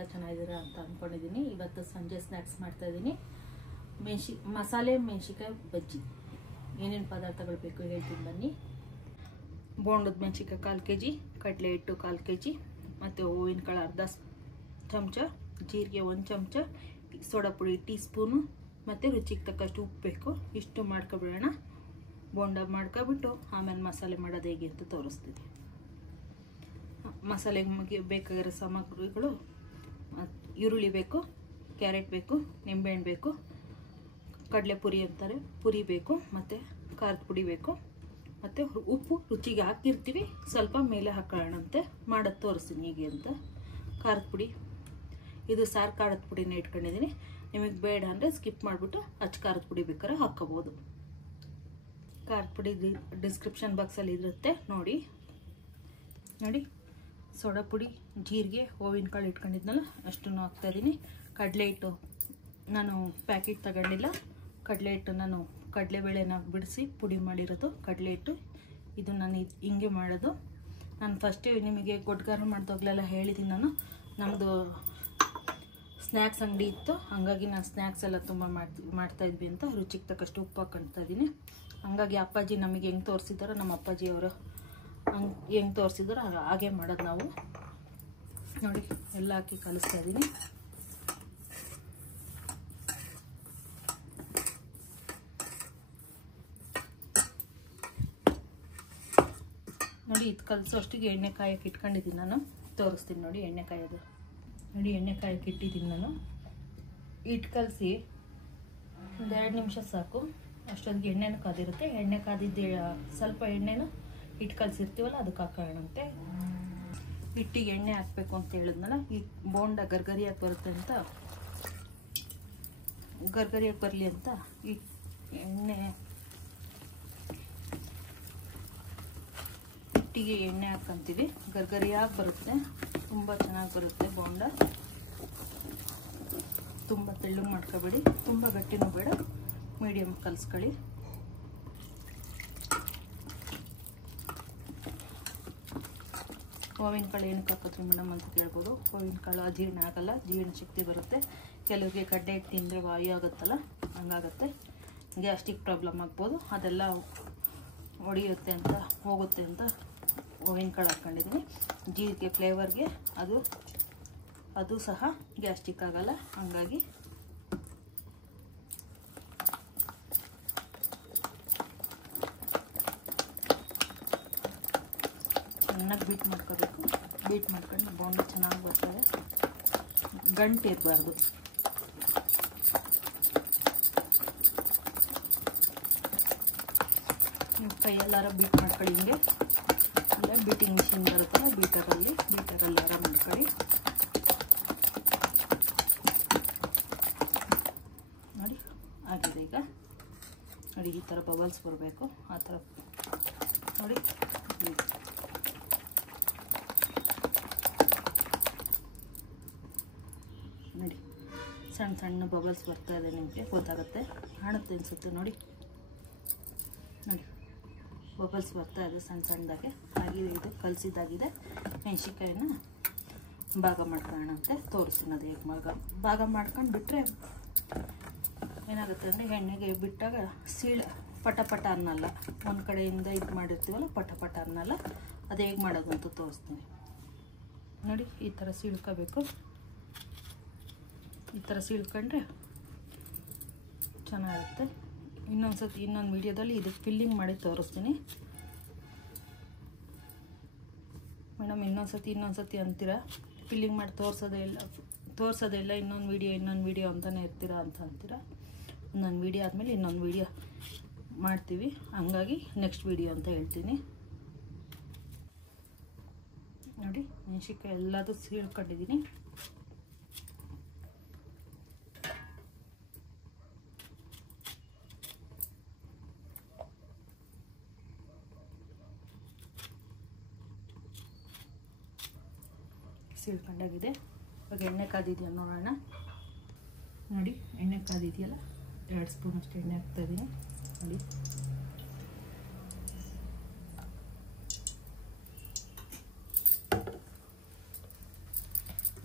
ಎಲ್ಲ ಚೆನ್ನಾಗಿದ್ದೀರಾ ಅಂತ ಅಂದ್ಕೊಂಡಿದ್ದೀನಿ. ಇವತ್ತು ಸಂಜೆ ಸ್ನ್ಯಾಕ್ಸ್ ಮಾಡ್ತಾ ಇದ್ದೀನಿ. ಮಸಾಲೆ ಮೆಣಸಿಕಾಯಿ ಬಜ್ಜಿ. ಏನೇನು ಪದಾರ್ಥಗಳು ಬೇಕು ಹೇಳ್ತೀನಿ ಬನ್ನಿ. ಬೋಂಡದ ಮೆಣಸಿಕಾಯಿ 1/4 kg, ಕಡಲೆ ಹಿಟ್ಟು 1/4 kg, ಮತ್ತು ಹೂವಿನ ಕಾಳು ಅರ್ಧ ಚಮಚ, ಜೀರಿಗೆ 1 ಚಮಚ, ಸೋಡಾ ಪುಡಿ ಟೀ ಸ್ಪೂನು, ಮತ್ತು ರುಚಿಗೆ ತಕ್ಕಷ್ಟು ಉಪ್ಪು ಬೇಕು. ಇಷ್ಟು ಮಾಡ್ಕೊಬಿಡೋಣ. ಬೋಂಡ ಮಾಡ್ಕೊಬಿಟ್ಟು ಆಮೇಲೆ ಮಸಾಲೆ ಮಾಡೋದು ಹೇಗೆ ಅಂತ ತೋರಿಸ್ತೀನಿ. ಮಸಾಲೆಗೆ ಬೇಕಾಗಿರೋ ಸಾಮಗ್ರಿಗಳು: ಈರುಳ್ಳಿ ಬೇಕು, ಕ್ಯಾರೆಟ್ ಬೇಕು, ನಿಂಬೆಹಣ್ಣು ಬೇಕು, ಕಡಲೆ ಪುರಿ ಅಂತಾರೆ ಪುರಿ ಬೇಕು, ಮತ್ತು ಖಾರದ ಪುಡಿ ಬೇಕು, ಮತ್ತು ಉಪ್ಪು ರುಚಿಗೆ ಹಾಕಿರ್ತೀವಿ, ಸ್ವಲ್ಪ ಮೇಲೆ ಹಾಕೊಳ್ಳೋಣಂತೆ. ಮಾಡೋದು ತೋರಿಸ್ತೀನಿ ಹೇಗೆ ಅಂತ. ಖಾರದ ಪುಡಿ, ಇದು ಸಾರು ಖಾರದ ಪುಡಿನ ಇಟ್ಕೊಂಡಿದ್ದೀನಿ. ನಿಮಗೆ ಬೇಡ ಅಂದರೆ ಸ್ಕಿಪ್ ಮಾಡಿಬಿಟ್ಟು ಖಾರದ ಪುಡಿ ಬೇಕಾದ್ರೆ ಹಾಕ್ಕೋಬೋದು. ಖಾರದ ಪುಡಿ ಡಿಸ್ಕ್ರಿಪ್ಷನ್ ಬಾಕ್ಸಲ್ಲಿ ಇರುತ್ತೆ, ನೋಡಿ. ಸೋಡಾ ಪುಡಿ, ಜೀರಿಗೆ, ಹೂವಿನ ಕಾಳು ಇಟ್ಕೊಂಡಿದ್ನಲ್ಲ ಅಷ್ಟನ್ನು ಹಾಕ್ತಾಯಿದ್ದೀನಿ. ಕಡಲೆ ಹಿಟ್ಟು ನಾನು ಪ್ಯಾಕೆಟ್ ತಗೊಂಡಿಲ್ಲ. ಕಡಲೆ ಹಿಟ್ಟು ನಾನು ಕಡಲೆಬೇಳೆನ ಬಿಡಿಸಿ ಪುಡಿ ಮಾಡಿರೋದು ಕಡಲೆ ಹಿಟ್ಟು. ಇದು ನಾನು ಹಿಂಗೆ ಮಾಡೋದು. ನಾನು ಫಸ್ಟೇ ನಿಮಗೆ ಗೊಡ್ಗಾರ ಮಾಡಿದಾಗಲೆಲ್ಲ ಹೇಳಿದ್ದೀನಿ. ನಮ್ಮದು ಸ್ನ್ಯಾಕ್ಸ್ ಅಂಗಡಿ ಇತ್ತು, ಹಾಗಾಗಿ ನಾನು ಸ್ನ್ಯಾಕ್ಸ್ ಎಲ್ಲ ತುಂಬ ಮಾಡ್ತಾಯಿದ್ವಿ ಅಂತ ರುಚಿಗೆ ತಕ್ಕಷ್ಟು ಉಪ್ಪು ಹಾಕ್ಕೊಳ್ತಾ ಇದ್ದೀನಿ. ಹಾಗಾಗಿ ಅಪ್ಪಾಜಿ ನಮಗೆ ಹೆಂಗೆ ತೋರಿಸಿದಾರೋ, ನಮ್ಮ ಅಪ್ಪಾಜಿಯವರು ಹೆಂಗೆ ತೋರಿಸಿದಾರೋ ಹಾಗೆ ಮಾಡೋದು ನಾವು. ನೋಡಿ, ಎಲ್ಲ ಹಾಕಿ ಕಲಿಸ್ತಾ ಇದ್ದೀನಿ. ನೋಡಿ, ಇದು ಕಲಿಸೋಷ್ಟಿಗೆ ಎಣ್ಣೆ ಕಾಯಕ್ಕೆ ಇಟ್ಕೊಂಡಿದ್ದೀನಿ ನಾನು. ತೋರಿಸ್ತೀನಿ ನೋಡಿ ಎಣ್ಣೆ ಕಾಯೋದು. ನೋಡಿ, ಎಣ್ಣೆ ಕಾಯಕ್ಕೆ ಇಟ್ಟಿದ್ದೀನಿ ನಾನು. ಹಿಟ್ಟು ಕಲಸಿ ಒಂದು 2 ನಿಮಿಷ ಸಾಕು. ಅಷ್ಟೊಂದು ಎಣ್ಣೆನೂ ಕಾದಿರುತ್ತೆ. ಎಣ್ಣೆ ಕಾದಿದ್ದೆ ಸ್ವಲ್ಪ ಎಣ್ಣೆನ ಹಿಟ್ಟು ಕಲಸಿರ್ತೀವಲ್ಲ ಅದಕ್ಕೆ ಹಾಕೋಣಂತೆ. ಹಿಟ್ಟಿಗೆ ಎಣ್ಣೆ ಹಾಕಬೇಕು ಅಂತ ಹೇಳಿದ್ನಲ್ಲ, ಈ ಬೋಂಡ ಗರ್ಗರಿಯಾಗಿ ಬರುತ್ತೆ ಅಂತ, ಗರ್ಗರಿಯಾಗಿ ಬರಲಿ ಅಂತ ಈ ಎಣ್ಣೆ ಹಿಟ್ಟಿಗೆ ಎಣ್ಣೆ ಹಾಕ್ಕೊಂತೀವಿ. ಗರ್ಗರಿಯಾಗಿ ಬರುತ್ತೆ, ತುಂಬ ಚೆನ್ನಾಗಿ ಬರುತ್ತೆ ಬೋಂಡ. ತುಂಬ ತೆಳ್ಳಗೆ ಮಾಡ್ಕೋಬೇಡಿ, ತುಂಬ ಗಟ್ಟಿನೂ ಬೇಡ, ಮೀಡಿಯಮ್ ಕಲಿಸ್ಕೊಳ್ಳಿ. ಹೂವಿನ ಕಾಳು ಏನಕ್ಕೆ ಹಾಕೋದ್ರಿ ಮೇಡಮ್ ಅಂತ ಕೇಳ್ಬೋದು. ಹೂವಿನ ಕಾಳು ಅಜೀರ್ಣ ಆಗಲ್ಲ, ಜೀರ್ಣ ಶಕ್ತಿ ಬರುತ್ತೆ. ಕೆಲವರಿಗೆ ಕಡ್ಡೆ ಹಿಟ್ಟು ತಿಂದರೆ ವಾಯು ಆಗುತ್ತಲ್ಲ, ಹಂಗಾಗತ್ತೆ. ಗ್ಯಾಸ್ಟ್ರಿಕ್ ಪ್ರಾಬ್ಲಮ್ ಆಗ್ಬೋದು, ಅದೆಲ್ಲ ಹೊಡೆಯುತ್ತೆ ಅಂತ, ಹೋಗುತ್ತೆ ಅಂತ ಹೂವಿನ ಕಾಳು ಹಾಕ್ಕೊಂಡಿದ್ದೀನಿ. ಜೀರಿಗೆ ಫ್ಲೇವರ್ಗೆ ಅದು ಸಹ ಗ್ಯಾಸ್ಟ್ರಿಕ್ ಆಗಲ್ಲ, ಹಂಗಾಗಿ ಚೆನ್ನಾಗಿ ಬೀಟ್ ಮಾಡ್ಕೋಬೇಕು. ಬೀಟ್ ಮಾಡ್ಕೊಂಡು ಬೋಂಡ ಚೆನ್ನಾಗಿ ಬರ್ತದೆ, ಗಂಟು ಇರಬಾರ್ದು. ನೀವು ಕೈಯೆಲ್ಲಾರ ಬೀಟ್ ಮಾಡ್ಕೊಳ್ಳಿ ಹಿಂಗೆ. ಇಲ್ಲ ಬೀಟಿಂಗ್ ಮಿಷಿನ್ ಬರುತ್ತಲ್ಲ, ಬೀಟರಲ್ಲಿ ಆರಾಮ ಮಾಡ್ಕೊಳ್ಳಿ. ನೋಡಿ, ಆಗಿದೆ ಈಗ. ನೋಡಿ, ಈ ಥರ ಬಬಲ್ಸ್ ಬರಬೇಕು, ಆ ಥರ ನೋಡಿ. ನೋಡಿ, ಸಣ್ಣ ಸಣ್ಣ ಬಬಲ್ಸ್ ಬರ್ತಾ ಇದೆ, ನಿಮಗೆ ಗೊತ್ತಾಗುತ್ತೆ, ಕಾಣುತ್ತೆ ಅನಿಸುತ್ತೆ. ನೋಡಿ, ಬಬಲ್ಸ್ ಬರ್ತಾ ಇದೆ ಸಣ್ಣ ಸಣ್ಣದಾಗೆ. ಆಗಿದೆ, ಇದು ಕಲಸಿದ್ದಾಗಿದೆ. ಮೆಣಸಿನ್ಕಾಯಿನ ಭಾಗ ಮಾಡ್ಕೊಳ್ಳೋಣಂತೆ. ತೋರಿಸ್ತೀನಿ ಅದು ಹೇಗೆ ಭಾಗ ಮಾಡ್ಕೊಂಡು ಬಿಟ್ಟರೆ ಏನಾಗುತ್ತೆ ಅಂದರೆ, ಎಣ್ಣೆಗೆ ಬಿಟ್ಟಾಗ ಪಟ ಅನ್ನಲ್ಲ. ಒಂದು ಕಡೆಯಿಂದ ಇದು ಮಾಡಿರ್ತೀವಲ್ಲ, ಪಟ ಅನ್ನಲ್ಲ. ಅದು ಹೇಗೆ ಮಾಡೋದು ಅಂತ ತೋರಿಸ್ತೀನಿ. ನೋಡಿ, ಈ ಥರ ಸೀಳ್ಕೋಬೇಕು. ಈ ಥರ ಸೀಳ್ಕೊಂಡ್ರೆ ಚೆನ್ನಾಗಿರುತ್ತೆ. ಇನ್ನೊಂದು ವಿಡಿಯೋದಲ್ಲಿ ಇದಕ್ಕೆ ಫಿಲ್ಲಿಂಗ್ ಮಾಡಿ ತೋರಿಸ್ತೀನಿ. ಮೇಡಮ್ ಇನ್ನೊಂದ್ಸತಿ ಅಂತೀರಾ, ಫಿಲ್ಲಿಂಗ್ ಮಾಡಿ ತೋರಿಸೋದೇ ಇಲ್ಲ, ಇನ್ನೊಂದು ವಿಡಿಯೋ ಅಂತಲೇ ಇರ್ತೀರಾ ಅಂತ ಅಂತೀರಾ. ಒಂದೊಂದು ವಿಡಿಯೋ ಆದಮೇಲೆ ಇನ್ನೊಂದು ವಿಡಿಯೋ ಮಾಡ್ತೀವಿ, ಹಂಗಾಗಿ ನೆಕ್ಸ್ಟ್ ವಿಡಿಯೋ ಅಂತ ಹೇಳ್ತೀನಿ. ನೋಡಿ, ಮೆಣಸಿನ್ಕಾಯಿ ಎಲ್ಲದೂ ಸೀಳ್ಕೊಂಡಿದ್ದೀನಿ. ಸೀಳ್ಕೊಂಡಾಗಿದೆ. ಇವಾಗ ಎಣ್ಣೆ ಕಾದಿದೆಯಾ ನೋಡೋಣ. ನೋಡಿ, ಎಣ್ಣೆ ಕಾದಿದೆಯಲ್ಲ, 2 ಸ್ಪೂನ್ ಅಷ್ಟು ಎಣ್ಣೆ ಹಾಕ್ತಾಯಿದ್ದೀನಿ. ನೋಡಿ,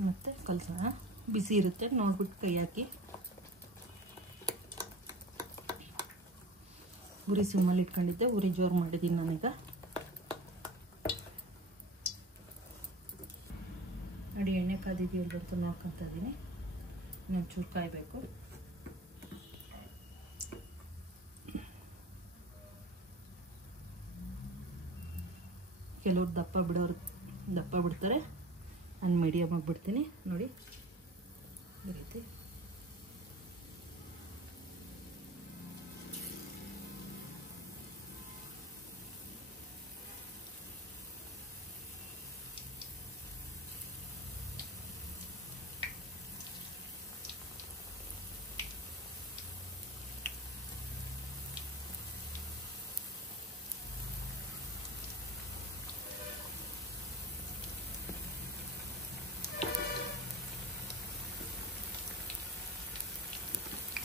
ಮತ್ತು ಕಲಸೋಣ. ಬಿಸಿ ಇರುತ್ತೆ ನೋಡ್ಬಿಟ್ಟು ಕೈ ಹಾಕಿ. ಉರಿ ಸಿಮ್ಮಲ್ಲಿ ಇಟ್ಕೊಂಡಿದ್ದೆ, ಉರಿ ಜೋರು ಮಾಡಿದ್ದೀನಿ ನಾನೀಗ. ನೋಡಿ ಎಣ್ಣೆ ಕಾದಿದೆಯಲ್ಲ ಅಂತ ನೋಡ್ಕೊತಾ ಇದ್ದೀನಿ. ಇನ್ನೊಂಚೂರು ಕಾಯಬೇಕು. ಕೆಲವ್ರು ದಪ್ಪ ಬಿಡ್ತಾರೆ, ನಾನು ಮೀಡಿಯಮ್ ಆಗಿ ಬಿಡ್ತೀನಿ. ನೋಡಿ ಈ ರೀತಿ.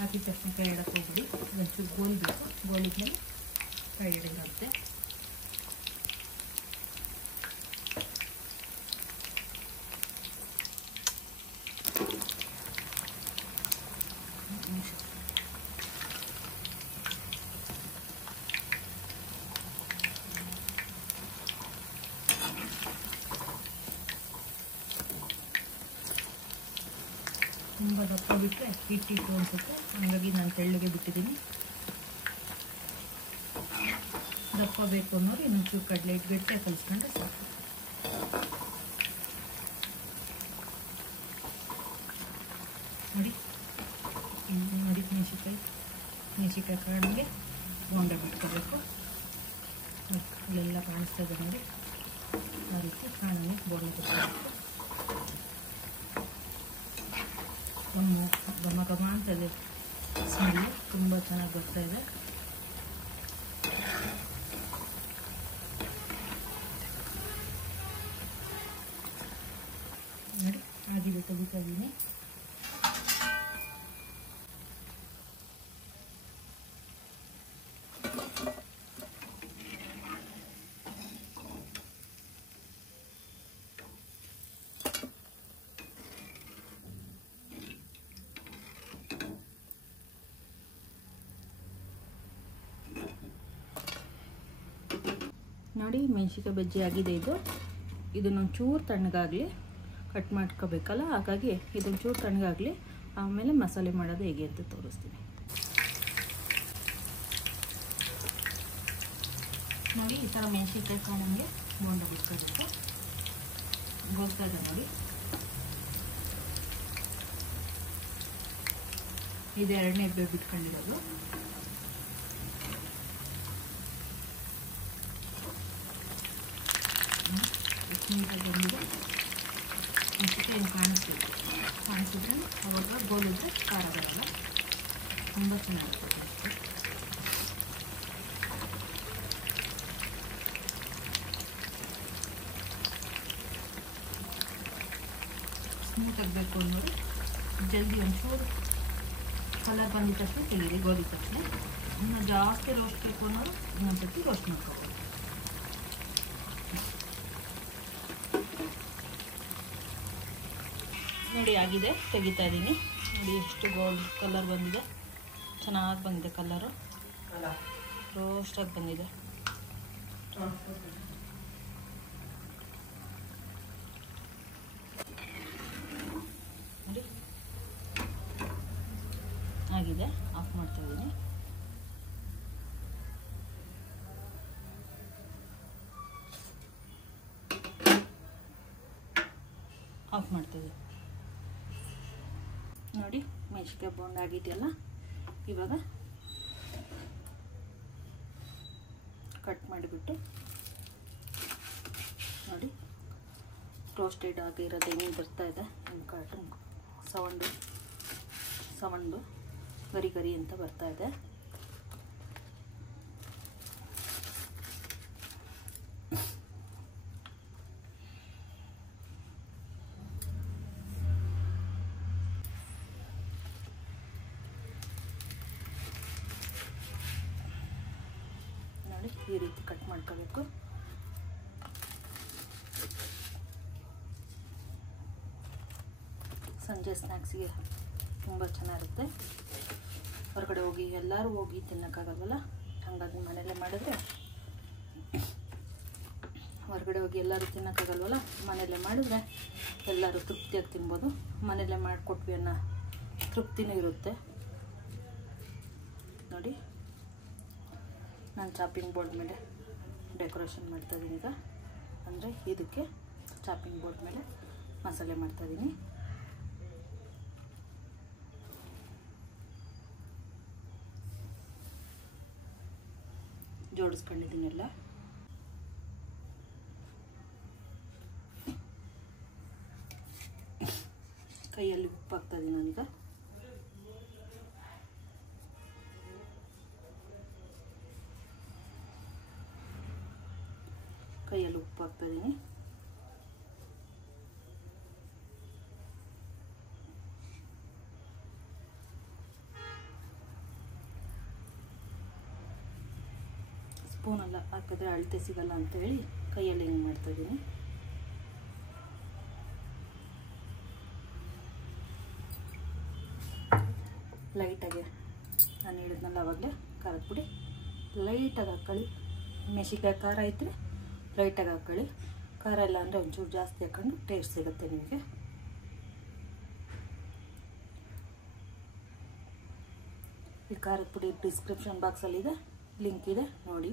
ಹಾಕಿದ ತಕ್ಷಣ ಕೈ ಇಡಕ್ಕೆ ಹೋಗ್ಬಿಡಿ. ಒಂಚೂರು ಗೋಲ್ಬೇಕು, ಗೋಲಿದ್ಮೇಲೆ ಕೈ ಇಡಂಗಾಗುತ್ತೆ. ತುಂಬ ದಪ್ಪ ಬಿಟ್ಟರೆ ಹಿಟ್ಟಿಟ್ಟು ಅನಿಸುತ್ತೆ, ಹಾಗಾಗಿ ನಾನು ತೆಳ್ಳಗೆ ಬಿಟ್ಟಿದ್ದೀನಿ. ದಪ್ಪ ಬೇಕು ಅನ್ನೋರು ಇನ್ನೊಂಚೂರು ಕಡಲೆ ಹಿಟ್ಟು ಗಟ್ಟಿ ಕಲಿಸ್ಕೊಂಡ್ರೆ ಸಾಕು. ನೋಡಿ ನೋಡಿ ಮೆಣಸಿನ್ಕಾಯಿ ಕಾಳಿಗೆ ಬೋಂಡ ಬಿಟ್ಕೋಬೇಕು. ಇಲ್ಲೆಲ್ಲ ಕಾಣಿಸ್ತಾ ಇದೆ ನೋಡಿ, ಆ ರೀತಿ ಕಾಣಂಗೆ ಬೋಂಡ ಬಿಟ್ಕೋಬೇಕು. ಘಮ ಅಂತದೆ ಸ್ಮೆಲ್ಲು, ತುಂಬ ಚೆನ್ನಾಗಿ ಬರ್ತಾ ಇದೆ. ನೋಡಿ ಆಗಿದೆ, ತೆಗಿತಾ ಇದ್ದೀನಿ. ನೋಡಿ ಮೆಣಸಿನ್ಕಾಯಿ ಬಜ್ಜಿ ಆಗಿದೆ. ಇದನ್ನೊಂಚೂರು ತಣ್ಣಗಾಗಲಿ, ಕಟ್ ಮಾಡ್ಕೋಬೇಕಲ್ಲ, ಹಾಗಾಗಿ ಇದೊಂಚೂರು ತಣ್ಣಗಾಗಲಿ, ಆಮೇಲೆ ಮಸಾಲೆ ಮಾಡೋದು ಹೇಗೆ ಅಂತ ತೋರಿಸ್ತೀನಿ. ನೋಡಿ ಈ ಥರ ಮೆಣಸಿನ್ಕಾಯಿ ಕಾಣಂಗೆ ಬೋಂಡ ಬಿಟ್ಕೋಬೇಕು. ಗೋಲ್ತಾ ಇದೆ ನೋಡಿ. ಇದು ಎರಡನೇ ಬಿಟ್ಕೊಂಡಿರೋದು. ನೀಟಾಗಿ ಬಂದಿದೆ. ಮೆಣಸಿನ್ಕಾಯಿ ಕಾಣಿಸಿದ್ರೆ ಅವಾಗ ಗೋಲಿದ್ರೆ ಖಾರ ಬರಲ್ಲ, ತುಂಬ ಚೆನ್ನಾಗಿರ್ತದೆ. ಸ್ಮೂತಾಗಿ ಬೇಕು ಅನ್ನೋರು ಜಲ್ದಿ ಒಂಚೂರು ಕಲರ್ ಬಂದಿದ ತಕ್ಷಣ ತೆಗೀರಿ, ಗೋಲಿದ ತಕ್ಷಣ. ಇನ್ನು ಜಾಸ್ತಿ ರೋಸ್ಟ್ ಬೇಕು ಅನ್ನೋರು ಇನ್ನೊಂದ್ಸತಿ ರೋಸ್ಟ್ ಮಾಡ್ಕೋಬೋದು. ನೋಡಿ ಆಗಿದೆ, ತೆಗಿತಾ ಇದ್ದೀನಿ. ನೋಡಿ ಎಷ್ಟು ಗೋಲ್ಡ್ ಕಲರ್ ಬಂದಿದೆ, ಚೆನ್ನಾಗಿ ಬಂದಿದೆ ಕಲರು, ರೋಸ್ಟಾಗಿ ಬಂದಿದೆ. ನೋಡಿ ಆಗಿದೆ, ಆಫ್ ಮಾಡ್ತಾ ಇದ್ದೀನಿ. ಆಫ್ ಮಾಡ್ತಾಯಿದ್ದೀನಿ. ನೋಡಿ ಮೆಣಸಿನ್ಕಾಯಿ ಬೋಂಡ ಆಗಿದೆಯಲ್ಲ, ಇವಾಗ ಕಟ್ ಮಾಡಿಬಿಟ್ಟು ನೋಡಿ ರೋಸ್ಟೆಡ್ ಆಗಿರೋದು ಹೆಂಗೆ ಬರ್ತಾ ಇದೆ. ಕಾರ್ಟೂನ್ ಸೌಂಡು ಗರಿ ಗರಿ ಅಂತ ಬರ್ತಾ ಇದೆ. ನೋಡಿ ಈ ರೀತಿ ಕಟ್ ಮಾಡ್ಕೋಬೇಕು. ಸಂಜೆ ಸ್ನ್ಯಾಕ್ಸಿಗೆ ತುಂಬ ಚೆನ್ನಾಗಿರುತ್ತೆ. ಹೊರಗಡೆ ಹೋಗಿ ಎಲ್ಲರೂ ಹೋಗಿ ತಿನ್ನೋಕ್ಕಾಗಲ್ವಲ್ಲ, ಹಾಗಾಗಿ ಮನೆಯಲ್ಲೇ ಮಾಡಿದ್ರೆ, ಹೊರಗಡೆ ಹೋಗಿ ಎಲ್ಲರೂ ತಿನ್ನೋಕ್ಕಾಗಲ್ವಲ್ಲ, ಮನೆಯಲ್ಲೇ ಮಾಡಿದ್ರೆ ಎಲ್ಲರೂ ತೃಪ್ತಿಯಾಗಿ ತಿನ್ಬೋದು. ಮನೆಯಲ್ಲೇ ಮಾಡಿಕೊಟ್ವಿ ಅನ್ನೋ ತೃಪ್ತಿನೂ ಇರುತ್ತೆ. ನೋಡಿ, ನಾನು ಚಾಪಿಂಗ್ ಬೋರ್ಡ್ ಮೇಲೆ ಡೆಕೋರೇಷನ್ ಮಾಡ್ತಾಯಿದ್ದೀನಿ ಈಗ. ಅಂದರೆ ಇದಕ್ಕೆ ಚಾಪಿಂಗ್ ಬೋರ್ಡ್ ಮೇಲೆ ಮಸಾಲೆ ಮಾಡ್ತಾಯಿದ್ದೀನಿ. ಜೋಡಿಸ್ಕೊಂಡಿದ್ದೀನಿ ಎಲ್ಲ. ಕೈಯಲ್ಲಿ ಉಪ್ಪು ಹಾಕ್ತಾಯಿದ್ದೀನಿ ನಾನೀಗ. ಕೈಯಲ್ಲಿ ಉಪ್ಪು ಹಾಕ್ತಾಯಿದ್ದೀನಿ. ಸ್ಪೂನೆಲ್ಲ ಹಾಕಿದ್ರೆ ಅಳತೆ ಸಿಗಲ್ಲ ಅಂತೇಳಿ ಕೈಯಲ್ಲಿ ಹಿಂಗೆ ಮಾಡ್ತಾಯಿದ್ದೀನಿ. ಲೈಟಾಗಿ ನಾನು ಹೇಳಿದ್ನಲ್ಲ ಆವಾಗಲೇ ಖಾರದ ಪುಡಿ ಲೈಟಾಗಿ ಹಾಕ್ಕೊಳ್ಳಿ. ಮೆಣಸಿನ್ಕಾಯಿ ಖಾರ ಇದ್ದರೆ ಲೈಟಾಗಿ ಹಾಕ್ಕೊಳ್ಳಿ. ಖಾರ ಇಲ್ಲ ಅಂದರೆ ಒಂಚೂರು ಜಾಸ್ತಿ ಹಾಕ್ಕೊಂಡು ಟೇಸ್ಟ್ ಸಿಗುತ್ತೆ ನಿಮಗೆ. ಈ ಖಾರದ ಪುಡಿ ಡಿಸ್ಕ್ರಿಪ್ಷನ್ ಬಾಕ್ಸಲ್ಲಿದೆ, ಲಿಂಕ್ ಇದೆ ನೋಡಿ.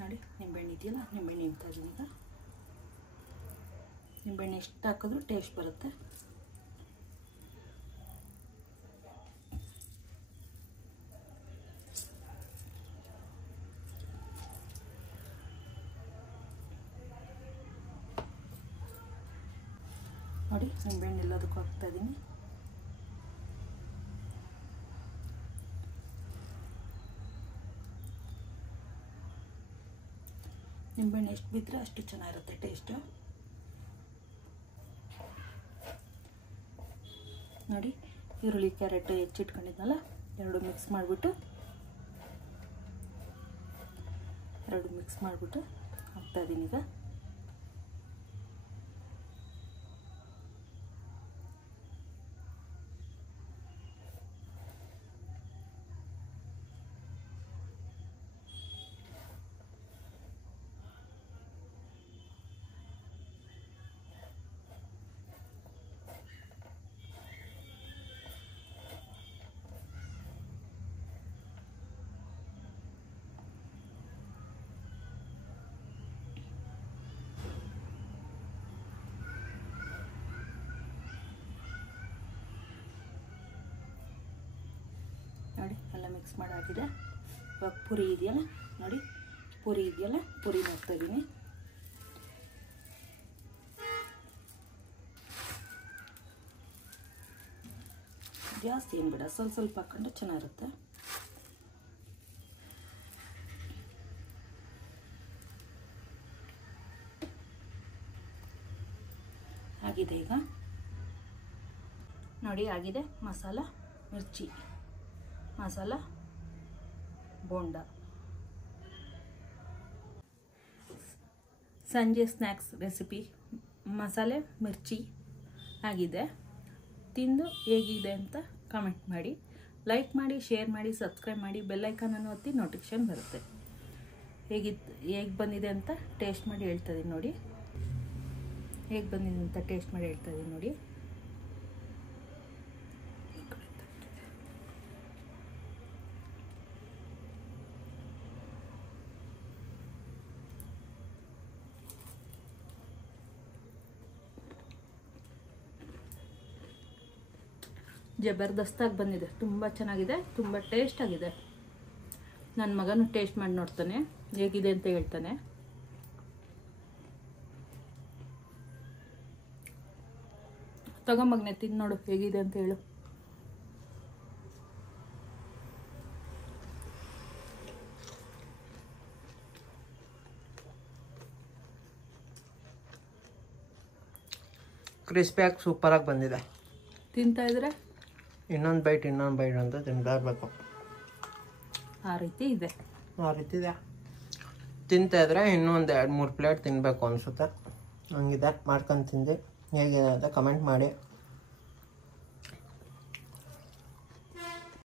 ನೋಡಿ, ನಿಂಬೆಹಣ್ಣು ಇದೆಯಲ್ಲ, ನಿಂಬೆಹಣ್ಣು ಇಡ್ತಾ ಇದ್ದೀನಿ ಈಗ. ನಿಂಬೆಹಣ್ಣು ಎಷ್ಟು ಹಾಕಿದ್ರೂ ಟೇಸ್ಟ್ ಬರುತ್ತೆ. ನೋಡಿ, ನಿಂಬೆಹಣ್ಣು ಎಲ್ಲದಕ್ಕೂ ಹಾಕ್ತಾ ಇದ್ದೀನಿ. ನಿಂಬೆಹಣ್ಣು ಎಷ್ಟು ಬಿದ್ದರೆ ಅಷ್ಟು ಚೆನ್ನಾಗಿರುತ್ತೆ ಟೇಸ್ಟು. ನೋಡಿ, ಈರುಳ್ಳಿ ಕ್ಯಾರೆಟ್ ಹೆಚ್ಚಿಟ್ಕೊಂಡಿದ್ನಲ್ಲ, ಎರಡು ಮಿಕ್ಸ್ ಮಾಡಿಬಿಟ್ಟು ಹಾಕ್ತಾಯಿದ್ದೀನಿ ಈಗ. ನೋಡಿ, ಎಲ್ಲ ಮಿಕ್ಸ್ ಮಾಡಾಗಿದೆ. ಇವಾಗ ಪುರಿ ಇದೆಯಲ್ಲ, ನೋಡಿ ಪುರಿ ಇದೆಯಲ್ಲ, ಪುರಿ ಹಾಕ್ತಾಯಿದ್ದೀನಿ. ಜಾಸ್ತಿ ಏನು ಬೇಡ, ಸ್ವಲ್ಪ ಸ್ವಲ್ಪ ಹಾಕ್ಕೊಂಡು ಚೆನ್ನಾಗಿರುತ್ತೆ. ಆಗಿದೆ ಈಗ. ನೋಡಿ, ಆಗಿದೆ ಮಸಾಲ ಮಿರ್ಚಿ, ಮಸಾಲ ಬೋಂಡ. ಸಂಜೆ ಸ್ನ್ಯಾಕ್ಸ್ ರೆಸಿಪಿ ಮಸಾಲೆ ಮಿರ್ಚಿ ಆಗಿದೆ. ತಿಂದು ಹೇಗಿದೆ ಅಂತ ಕಮೆಂಟ್ ಮಾಡಿ, ಲೈಕ್ ಮಾಡಿ, ಶೇರ್ ಮಾಡಿ, ಸಬ್ಸ್ಕ್ರೈಬ್ ಮಾಡಿ, ಬೆಲ್ಲೈಕನನ್ನು ಒತ್ತಿ ನೋಟಿಫಿಕೇಷನ್ ಬರುತ್ತೆ. ಹೇಗೆ ಬಂದಿದೆ ಅಂತ ಟೇಸ್ಟ್ ಮಾಡಿ ಹೇಳ್ತಾಯಿದ್ದೀನಿ ನೋಡಿ. ಹೇಗೆ ಬಂದಿದೆ ಅಂತ ಟೇಸ್ಟ್ ಮಾಡಿ ಹೇಳ್ತಾಯಿದ್ದೀನಿ ನೋಡಿ. ಜಬರ್ದಸ್ತಾಗಿ ಬಂದಿದೆ, ತುಂಬ ಚೆನ್ನಾಗಿದೆ, ತುಂಬ ಟೇಸ್ಟ್ ಆಗಿದೆ. ನನ್ನ ಮಗನೂ ಟೇಸ್ಟ್ ಮಾಡಿ ನೋಡ್ತಾನೆ, ಹೇಗಿದೆ ಅಂತ ಹೇಳ್ತಾನೆ. ತಗೊಂಬಗ್ನೆ ತಿಂದು ನೋಡು ಹೇಗಿದೆ ಅಂತ ಹೇಳು. ಕ್ರಿಸ್ಪಿಯಾಗಿ ಸೂಪರಾಗಿ ಬಂದಿದೆ. ತಿಂತಾ ಇದ್ರೆ ಇನ್ನೊಂದು ಬೈಟ್ ಅಂತ ತಿಂತಾ ಇರಬೇಕು. ಆ ರೀತಿ ಇದೆ. ಆ ರೀತಿ ಇದೆ. ತಿಂತಾ ಇದ್ರೆ ಇನ್ನೂ ಒಂದು 2-3 ಪ್ಲೇಟ್ ತಿನ್ನಬೇಕು ಅನಿಸುತ್ತೆ. ಹಂಗಿದೆ ಮಾಡ್ಕೊಂಡು ತಿಂದು ಹೇಗಿದೆ ಅಂತ ಕಮೆಂಟ್ ಮಾಡಿ.